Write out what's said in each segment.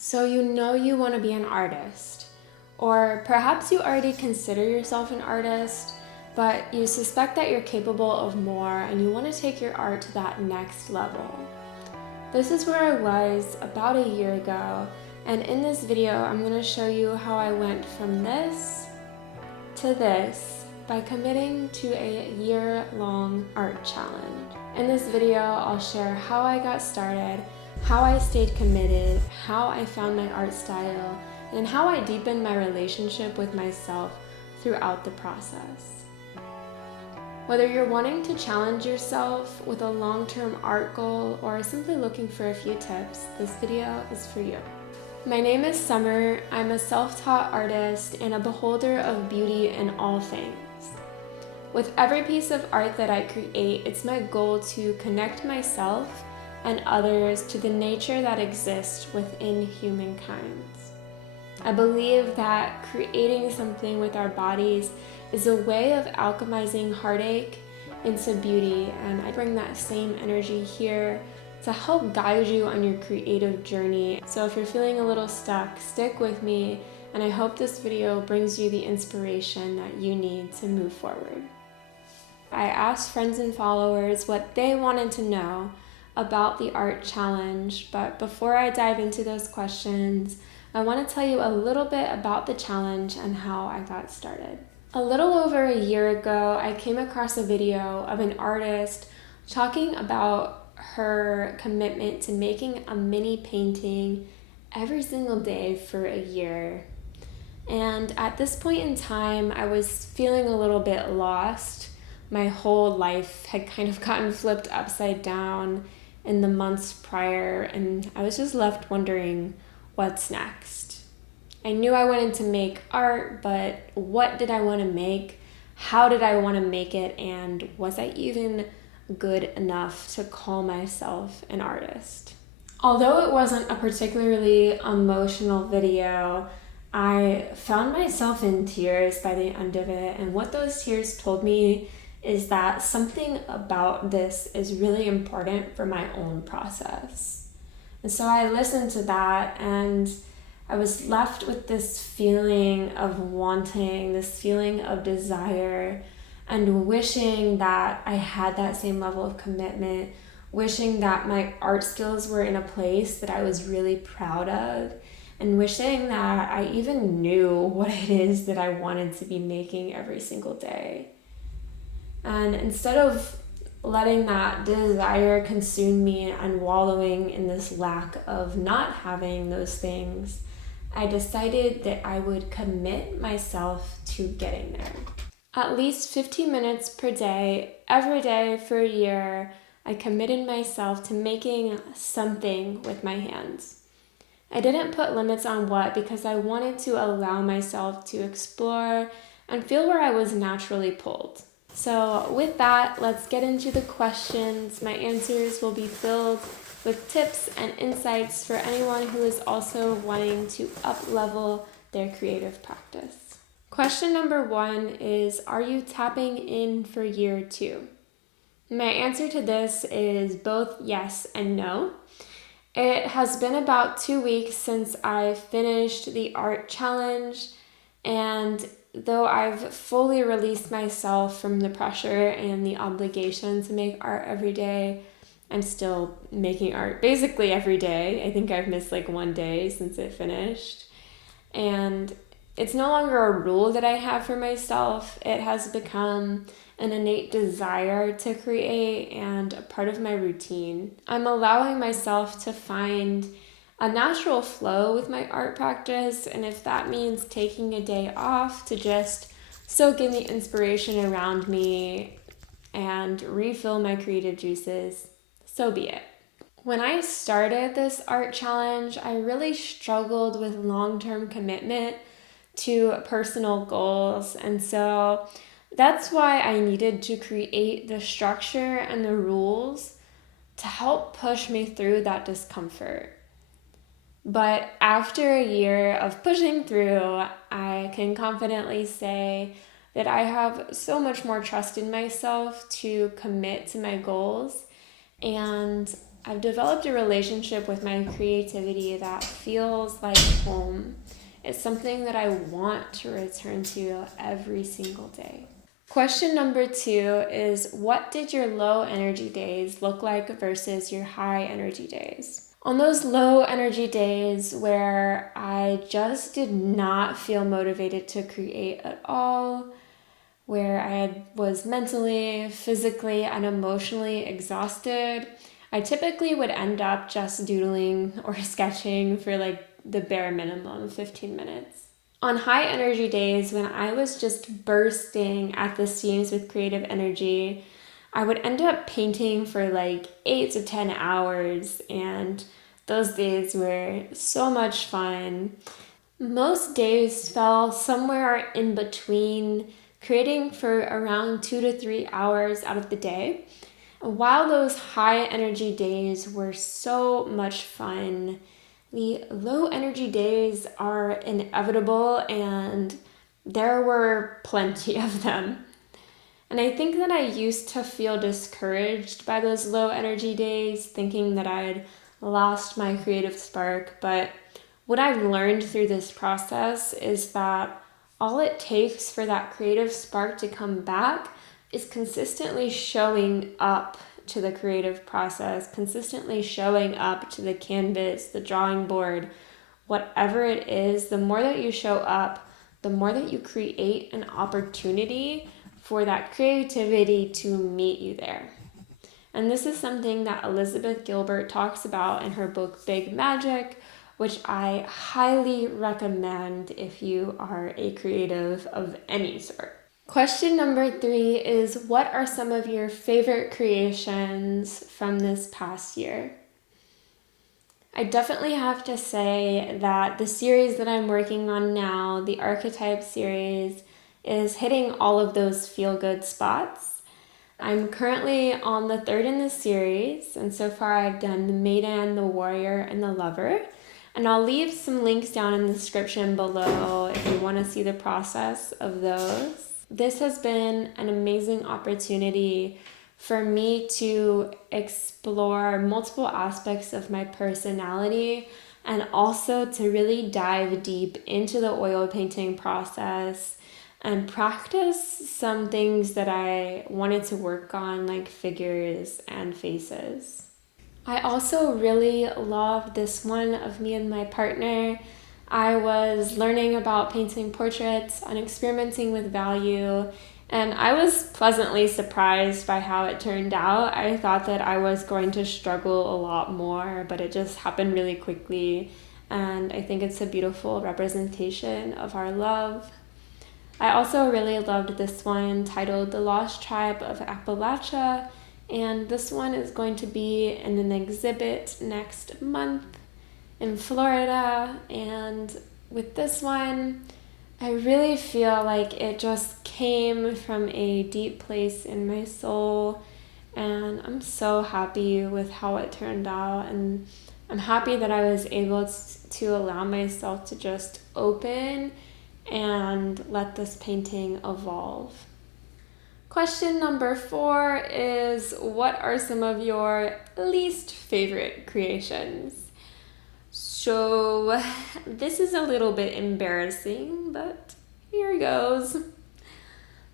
So you know you want to be an artist, or perhaps you already consider yourself an artist, but you suspect that you're capable of more and you want to take your art to that next level. This is where I was about a year ago, and in this video I'm going to show you how I went from this to this by committing to a year-long art challenge. In this video, I'll share how I got started, how I stayed committed, how I found my art style, and how I deepened my relationship with myself throughout the process. Whether you're wanting to challenge yourself with a long-term art goal or simply looking for a few tips, this video is for you. My name is Summer. I'm a self-taught artist and a beholder of beauty in all things. With every piece of art that I create, it's my goal to connect myself and others to the nature that exists within humankind. I believe that creating something with our bodies is a way of alchemizing heartache into beauty, and I bring that same energy here to help guide you on your creative journey. So if you're feeling a little stuck, stick with me, and I hope this video brings you the inspiration that you need to move forward. I asked friends and followers what they wanted to know about the art challenge, but before I dive into those questions, I want to tell you a little bit about the challenge and how I got started. A little over a year ago, I came across a video of an artist talking about her commitment to making a mini painting every single day for a year. And at this point in time, I was feeling a little bit lost. My whole life had kind of gotten flipped upside down in the months prior, and I was just left wondering what's next. I knew I wanted to make art, but what did I want to make? How did I want to make it? And was I even good enough to call myself an artist? Although it wasn't a particularly emotional video, I found myself in tears by the end of it, and what those tears told me is that something about this is really important for my own process. And so I listened to that, and I was left with this feeling of wanting, this feeling of desire, and wishing that I had that same level of commitment, wishing that my art skills were in a place that I was really proud of, and wishing that I even knew what it is that I wanted to be making every single day. And instead of letting that desire consume me and wallowing in this lack of not having those things, I decided that I would commit myself to getting there. At least 15 minutes per day, every day for a year, I committed myself to making something with my hands. I didn't put limits on what because I wanted to allow myself to explore and feel where I was naturally pulled. So with that, let's get into the questions. My answers will be filled with tips and insights for anyone who is also wanting to up-level their creative practice. Question number 1 is, are you tapping in for year 2? My answer to this is both yes and no. It has been about 2 weeks since I finished the art challenge, and though I've fully released myself from the pressure and the obligation to make art every day, I'm still making art basically every day. I think I've missed like one day since it finished. And it's no longer a rule that I have for myself. It has become an innate desire to create and a part of my routine. I'm allowing myself to find a natural flow with my art practice, and if that means taking a day off to just soak in the inspiration around me and refill my creative juices, so be it. When I started this art challenge, I really struggled with long-term commitment to personal goals, and so that's why I needed to create the structure and the rules to help push me through that discomfort. But after a year of pushing through, I can confidently say that I have so much more trust in myself to commit to my goals, and I've developed a relationship with my creativity that feels like home. It's something that I want to return to every single day. Question number 2 is, what did your low energy days look like versus your high energy days? On those low energy days where I just did not feel motivated to create at all, where I was mentally, physically, and emotionally exhausted, I typically would end up just doodling or sketching for like the bare minimum, 15 minutes. On high energy days, when I was just bursting at the seams with creative energy, I would end up painting for like 8 to 10 hours, and those days were so much fun. Most days fell somewhere in between, creating for around 2 to 3 hours out of the day. While those high energy days were so much fun, the low energy days are inevitable, and there were plenty of them. And I think that I used to feel discouraged by those low energy days, thinking that I'd lost my creative spark. But what I've learned through this process is that all it takes for that creative spark to come back is consistently showing up to the creative process, consistently showing up to the canvas, the drawing board, whatever it is. The more that you show up, the more that you create an opportunity for that creativity to meet you there. And this is something that Elizabeth Gilbert talks about in her book Big Magic, which I highly recommend if you are a creative of any sort. Question number 3 is, what are some of your favorite creations from this past year? I definitely have to say that the series that I'm working on now, the Archetype series, is hitting all of those feel-good spots. I'm currently on the 3rd in the series, and so far I've done the Maiden, the Warrior, and the Lover. And I'll leave some links down in the description below if you want to see the process of those. This has been an amazing opportunity for me to explore multiple aspects of my personality, and also to really dive deep into the oil painting process and practice some things that I wanted to work on, like figures and faces. I also really love this one of me and my partner. I was learning about painting portraits and experimenting with value, and I was pleasantly surprised by how it turned out. I thought that I was going to struggle a lot more, but it just happened really quickly, and I think it's a beautiful representation of our love. I also really loved this one titled The Lost Tribe of Appalachia, and this one is going to be in an exhibit next month in Florida. And with this one, I really feel like it just came from a deep place in my soul, and I'm so happy with how it turned out, and I'm happy that I was able to allow myself to just open and let this painting evolve. Question number 4 is, what are some of your least favorite creations? So this is a little bit embarrassing, but here goes.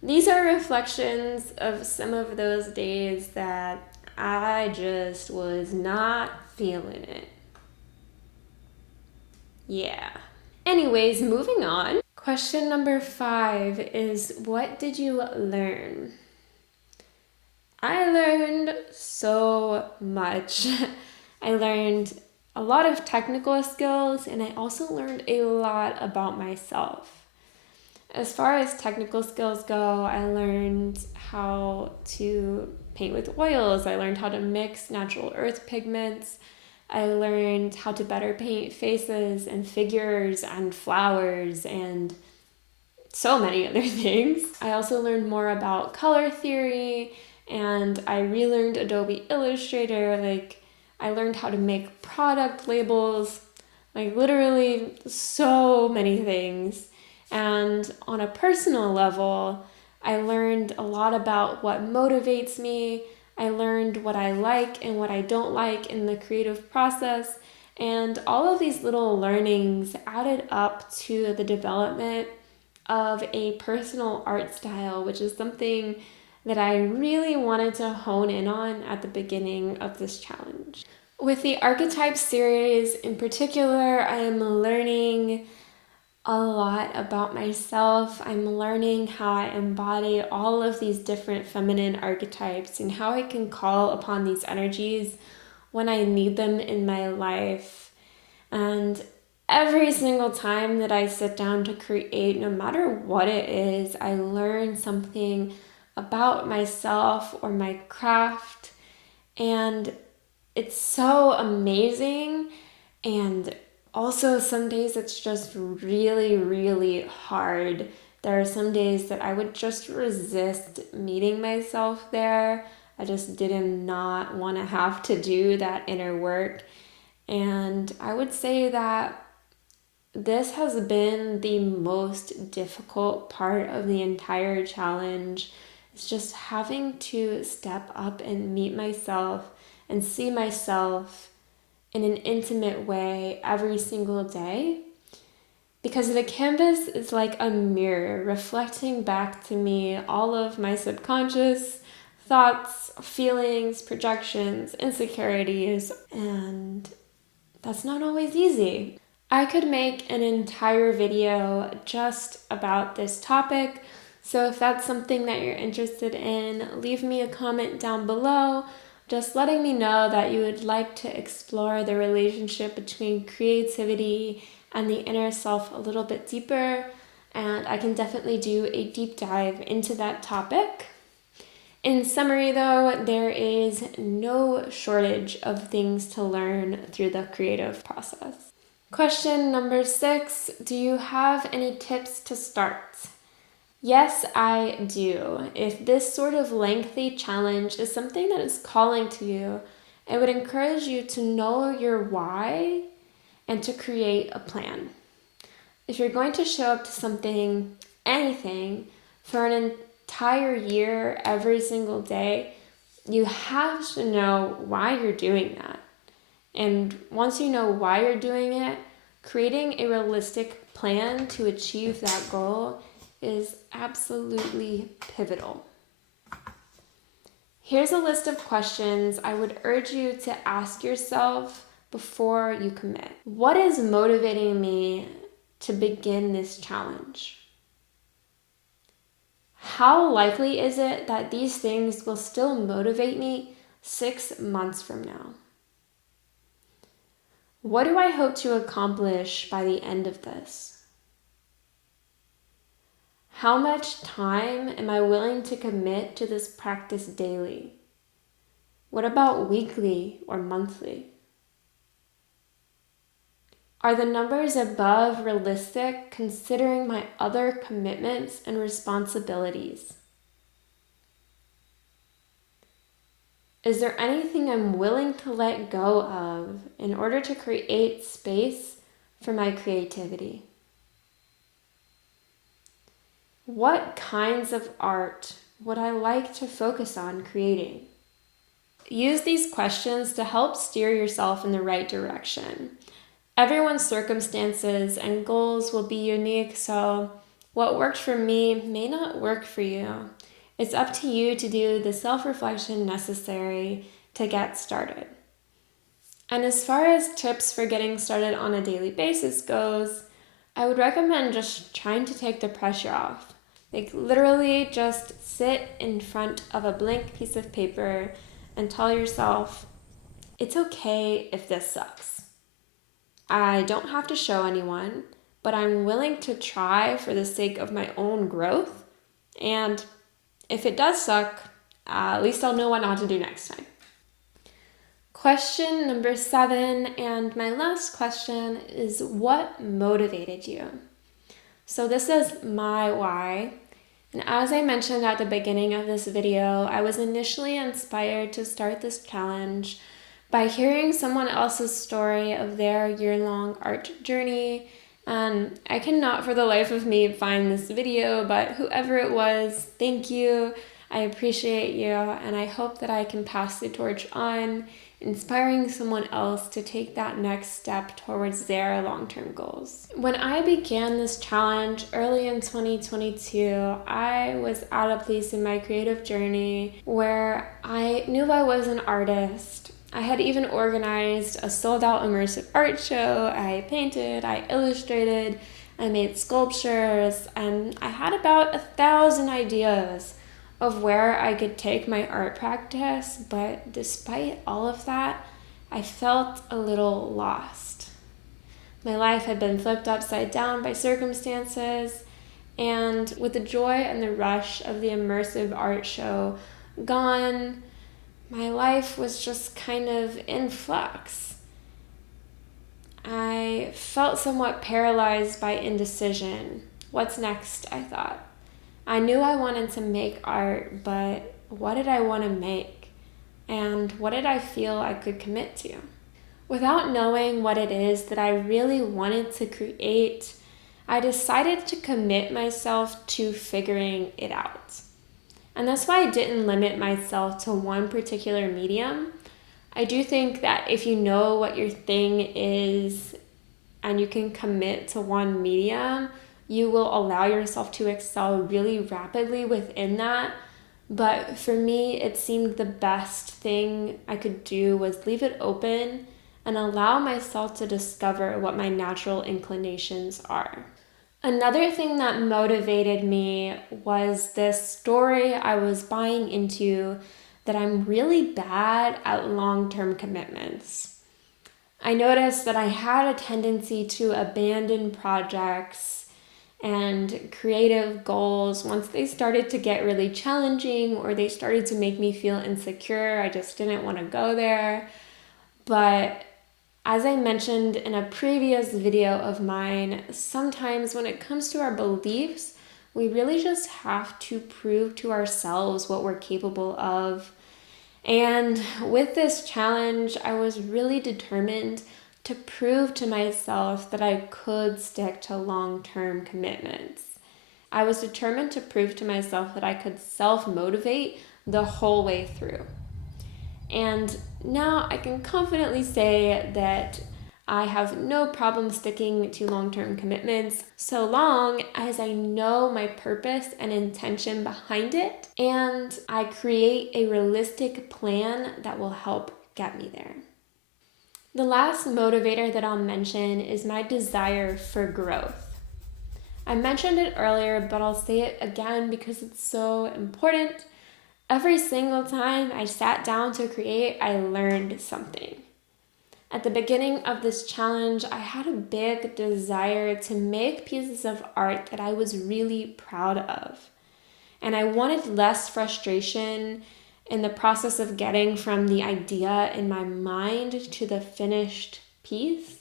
These are reflections of some of those days that I just was not feeling it. Yeah. Anyways, moving on. Question number 5 is, what did you learn? I learned so much. I learned a lot of technical skills, and I also learned a lot about myself. As far as technical skills go, I learned how to paint with oils. I learned how to mix natural earth pigments. I learned how to better paint faces and figures and flowers and so many other things. I also learned more about color theory, and I relearned Adobe Illustrator. I learned how to make product labels, literally so many things. And on a personal level, I learned a lot about what motivates me. I learned what I like and what I don't like in the creative process. And all of these little learnings added up to the development of a personal art style, which is something that I really wanted to hone in on at the beginning of this challenge. With the archetype series in particular, I am learning a lot about myself. I'm learning how I embody all of these different feminine archetypes and how I can call upon these energies when I need them in my life. And every single time that I sit down to create, no matter what it is, I learn something about myself or my craft. And it's so amazing. And also, some days it's just really, really hard. There are some days that I would just resist meeting myself there. I just did not want to have to do that inner work. And I would say that this has been the most difficult part of the entire challenge. It's just having to step up and meet myself and see myself in an intimate way every single day. Because the canvas is like a mirror reflecting back to me all of my subconscious thoughts, feelings, projections, insecurities, and that's not always easy. I could make an entire video just about this topic, so if that's something that you're interested in, leave me a comment down below, just letting me know that you would like to explore the relationship between creativity and the inner self a little bit deeper, and I can definitely do a deep dive into that topic. In summary, though, there is no shortage of things to learn through the creative process. Question number 6, do you have any tips to start? Yes, I do. If this sort of lengthy challenge is something that is calling to you, I would encourage you to know your why and to create a plan. If you're going to show up to something, anything, for an entire year, every single day, you have to know why you're doing that. And once you know why you're doing it, creating a realistic plan to achieve that goal is absolutely pivotal. Here's a list of questions I would urge you to ask yourself before you commit. What is motivating me to begin this challenge? How likely is it that these things will still motivate me 6 months from now? What do I hope to accomplish by the end of this? How much time am I willing to commit to this practice daily? What about weekly or monthly? Are the numbers above realistic considering my other commitments and responsibilities? Is there anything I'm willing to let go of in order to create space for my creativity? What kinds of art would I like to focus on creating? Use these questions to help steer yourself in the right direction. Everyone's circumstances and goals will be unique, so what worked for me may not work for you. It's up to you to do the self-reflection necessary to get started. And as far as tips for getting started on a daily basis goes, I would recommend just trying to take the pressure off. Like literally just sit in front of a blank piece of paper and tell yourself, it's okay if this sucks. I don't have to show anyone, but I'm willing to try for the sake of my own growth. And if it does suck, at least I'll know what not to do next time. Question number 7, and my last question, is what motivated you? So this is my why. And as I mentioned at the beginning of this video, I was initially inspired to start this challenge by hearing someone else's story of their year-long art journey. And I cannot for the life of me find this video, but whoever it was, thank you. I appreciate you, and I hope that I can pass the torch on, inspiring someone else to take that next step towards their long-term goals. When I began this challenge early in 2022, I was at a place in my creative journey where I knew I was an artist. I had even organized a sold-out immersive art show. I painted, I illustrated, I made sculptures, and I had about 1,000 ideas of where I could take my art practice, but despite all of that, I felt a little lost. My life had been flipped upside down by circumstances, and with the joy and the rush of the immersive art show gone, my life was just kind of in flux. I felt somewhat paralyzed by indecision. What's next, I thought. I knew I wanted to make art, but what did I want to make? And what did I feel I could commit to? Without knowing what it is that I really wanted to create, I decided to commit myself to figuring it out. And that's why I didn't limit myself to one particular medium. I do think that if you know what your thing is and you can commit to one medium, you will allow yourself to excel really rapidly within that. But for me, it seemed the best thing I could do was leave it open and allow myself to discover what my natural inclinations are. Another thing that motivated me was this story I was buying into that I'm really bad at long-term commitments. I noticed that I had a tendency to abandon projects and creative goals once they started to get really challenging or they started to make me feel insecure. I just didn't want to go there. But as I mentioned in a previous video of mine, sometimes when it comes to our beliefs, we really just have to prove to ourselves what we're capable of. And with this challenge, I was really determined to prove to myself that I could stick to long-term commitments. I was determined to prove to myself that I could self-motivate the whole way through. And now I can confidently say that I have no problem sticking to long-term commitments so long as I know my purpose and intention behind it and I create a realistic plan that will help get me there. The last motivator that I'll mention is my desire for growth. I mentioned it earlier, but I'll say it again because it's so important. Every single time I sat down to create, I learned something. At the beginning of this challenge, I had a big desire to make pieces of art that I was really proud of. And I wanted less frustration in the process of getting from the idea in my mind to the finished piece.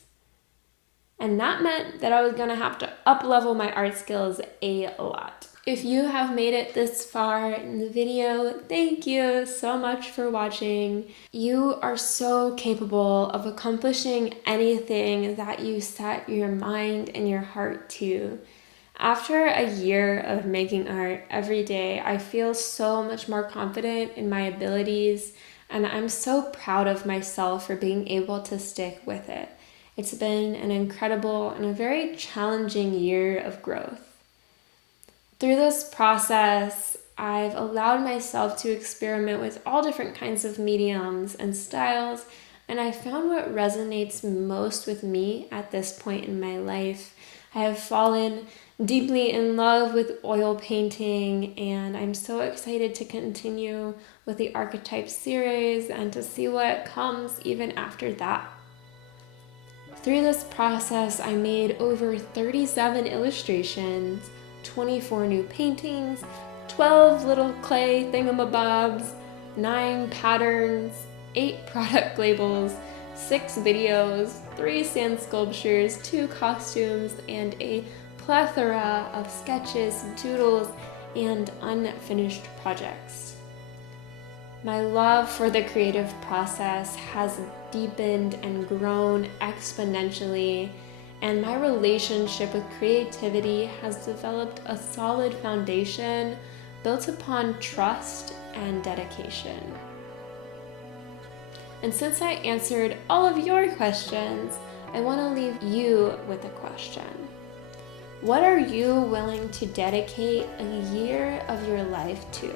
And that meant that I was going to have to up-level my art skills a lot. If you have made it this far in the video, thank you so much for watching. You are so capable of accomplishing anything that you set your mind and your heart to. After a year of making art every day, I feel so much more confident in my abilities, and I'm so proud of myself for being able to stick with it. It's been an incredible and a very challenging year of growth. Through this process, I've allowed myself to experiment with all different kinds of mediums and styles, and I found what resonates most with me at this point in my life. I have fallen deeply in love with oil painting, and I'm so excited to continue with the archetype series and to see what comes even after that. Through this process, I made over 37 illustrations, 24 new paintings, 12 little clay thingamabobs, 9 patterns, 8 product labels, 6 videos, 3 sand sculptures, 2 costumes, and a plethora of sketches, doodles, and unfinished projects. My love for the creative process has deepened and grown exponentially, and my relationship with creativity has developed a solid foundation built upon trust and dedication. And since I answered all of your questions, I want to leave you with a question. What are you willing to dedicate a year of your life to?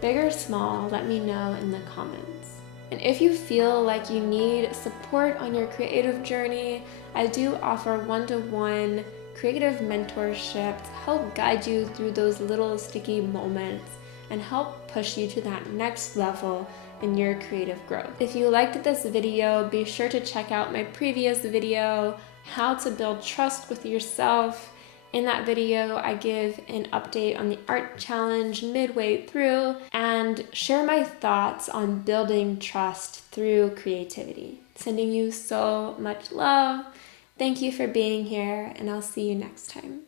Big or small, let me know in the comments. And if you feel like you need support on your creative journey, I do offer one-to-one creative mentorship to help guide you through those little sticky moments and help push you to that next level in your creative growth. If you liked this video, be sure to check out my previous video, How to Build Trust with Yourself. In that video, I give an update on the art challenge midway through and share my thoughts on building trust through creativity. Sending you so much love. Thank you for being here, and I'll see you next time.